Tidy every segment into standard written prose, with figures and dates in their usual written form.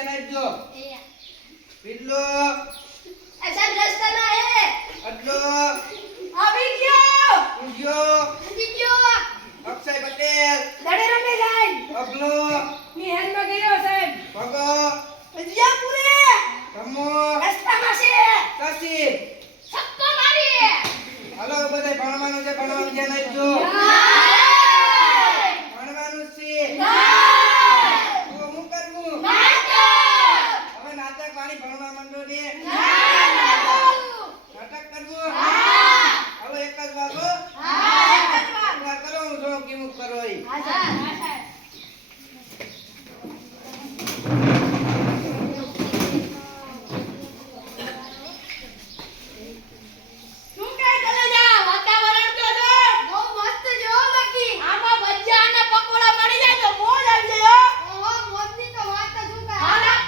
ધ્યાન આપજો. પિલ્લો સાહેબ રસ્તામાં હે અડલો આવી ગયો અક્ષય પટેલ દડે રમે જાય અગલો ની હેરમાં ગયો સાહેબ ભગો વિજયપુરે રમો રસ્તામાં છે કાશી છક્કો મારી હાલો બધાય ભણવાનું છે ભણવાનું ધ્યાન આપજો. ભણવાનું છે તો હું કરવું હવે નાટક વાળી ભણવા માંડો ને નાટક કરવું હવે એક જ વાગો કરો હું જો કેવું કરો ઈ. શું કહે કલેજા વાતાવરણ તો જો બહુ મસ્ત જો બાકી આમાં ભજીયા અને પકોડા મળી જાય તો મોજ આવી જાય ઓહો મોજની તો વાત જ શું કહે હાલા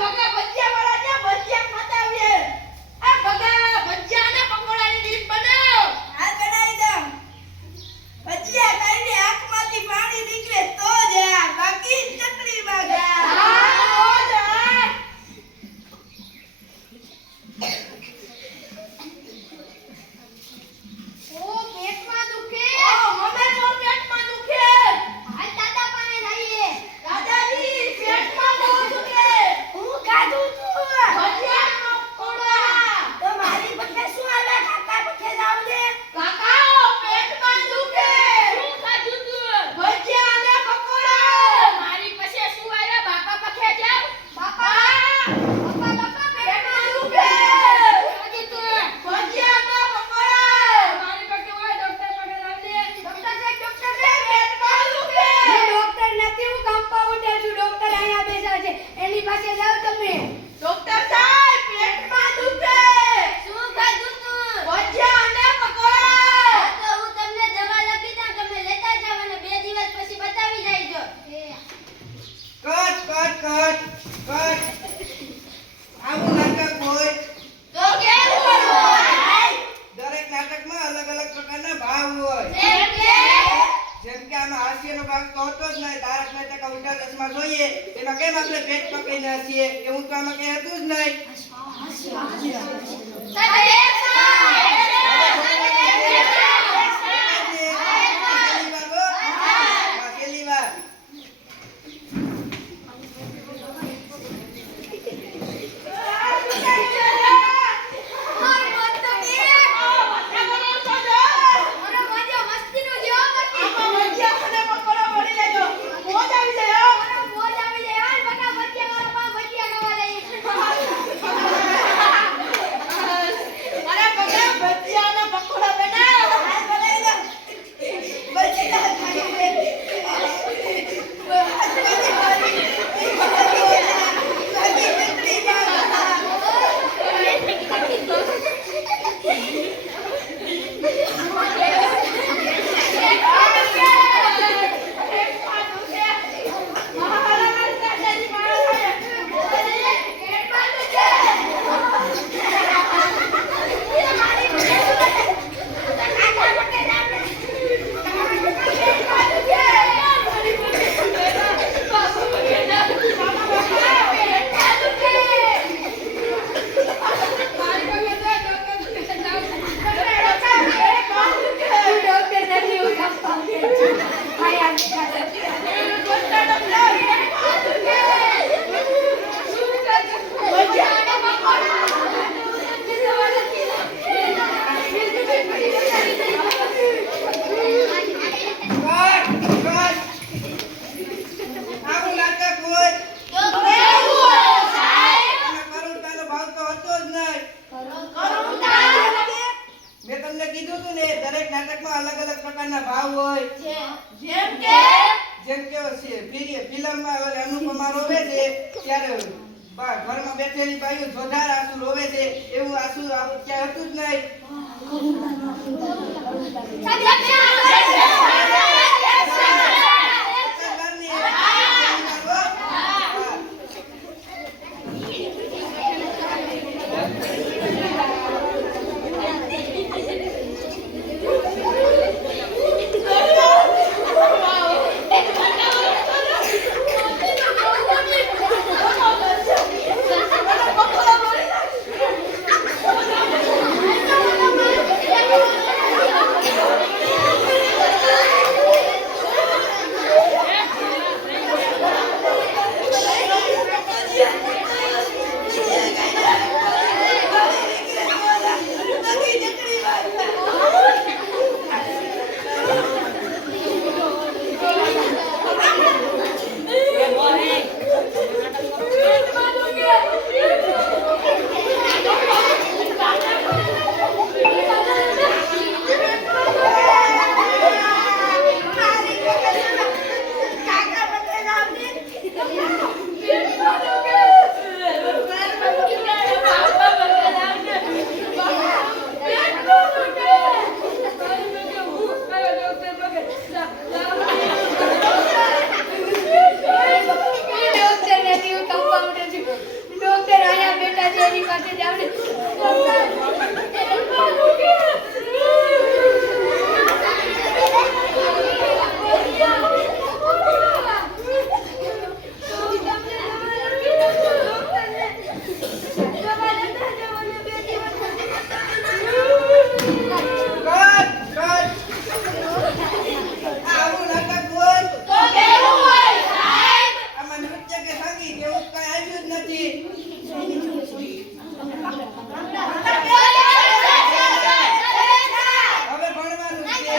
ભગા ભજીયા વાળા છે ભજીયા ખાતા આવીએ આ ભગા ભજીયા અને પકોડાની ડીશ બનાવ હા બનાવી દઉં ભજીયા ખાઈને આંખમાંથી પાણી નીકળે તો જ બાકી ચટણી બાગા હા મોજ ઓ પેટમાં દુખે ઓ મને તો પેટમાં દુખે આ દાદા પાસે જઈએ દાદાજી પેટમાં બહુ દુખે હું ખાધું છું ભજીયાનો પકોડા તો મારી પાસે શું આવે કાકા પાસે જાવ ને કાકા પેટમાં દુખે શું ખાધું તું ભજીયા અને પકોડા મારી પાસે શું આવે બાપા પાસે જાવ બાપા પેટમાં દુખે ખાધું તું ભજીયા અને પકોડા મારી પાસે હોય ડોક્ટર પાસે જાવ ને ડોક્ટર પેટમાં દુખે હું ડોક્ટર નથી હું કમ્પાઉન્ડર છું ડોક્ટર અહીંયા બેસા છે એની પાસે જાવ તમે ડોક્ટર સાહેબ પેટમાં દુખે શું ખાધું તું ભજીયા અને પકોડા તો હું તમને દવા લખી દઉં તમે લેતા જાવ અને 2 દિવસ પછી બતાવી જાયજો કટ આવું નાટક હોય તો કેવું હોય દરેક નાટકમાં અલગ અલગ પ્રકારના ભાવ હોય. જેમ કે આમાં હાસ્યનો ભાગ તો હોતો જ નહીં. તારક મહેતા કા ઉલ્ટા ચશ્મા જોઈએ એમાં કેમ આપણે પેટ પકડીને હસીએ એવું તો આમાં કઈ હતું જ નહીં. છેલ્લી વાર આવું નાટક હોય કરુણતાનો ભાવ તો હોતો જ નહીં. મેં તમને કીધું હતું ને દરેક નાટકમાં અલગ અલગ પ્રકારના ભાવ હોય. જેમ કે ફિલ્મમાં ઓલે અનુપમા રોવે છે ત્યારે ઘરમાં બેઠેલી બાઈઓ જોધાર આંસુ રોવે છે એવું આંસુ ક્યાં હતું જ નહીં. Oh, નથી. હવે ભણવાનું છે.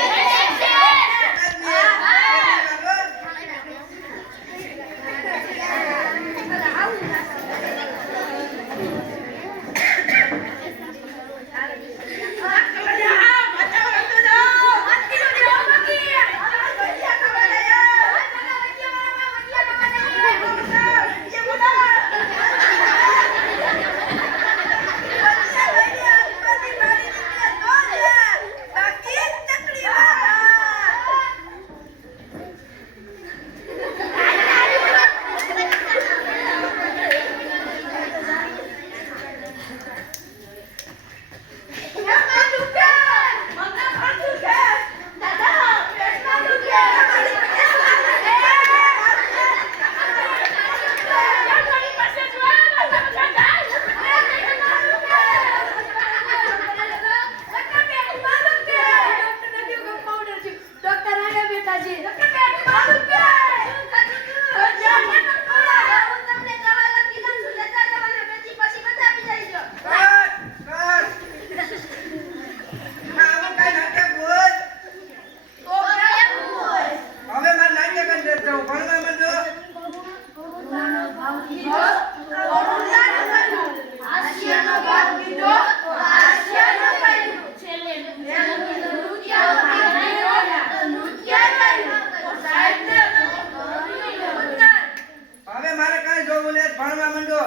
ભણવા માંડો.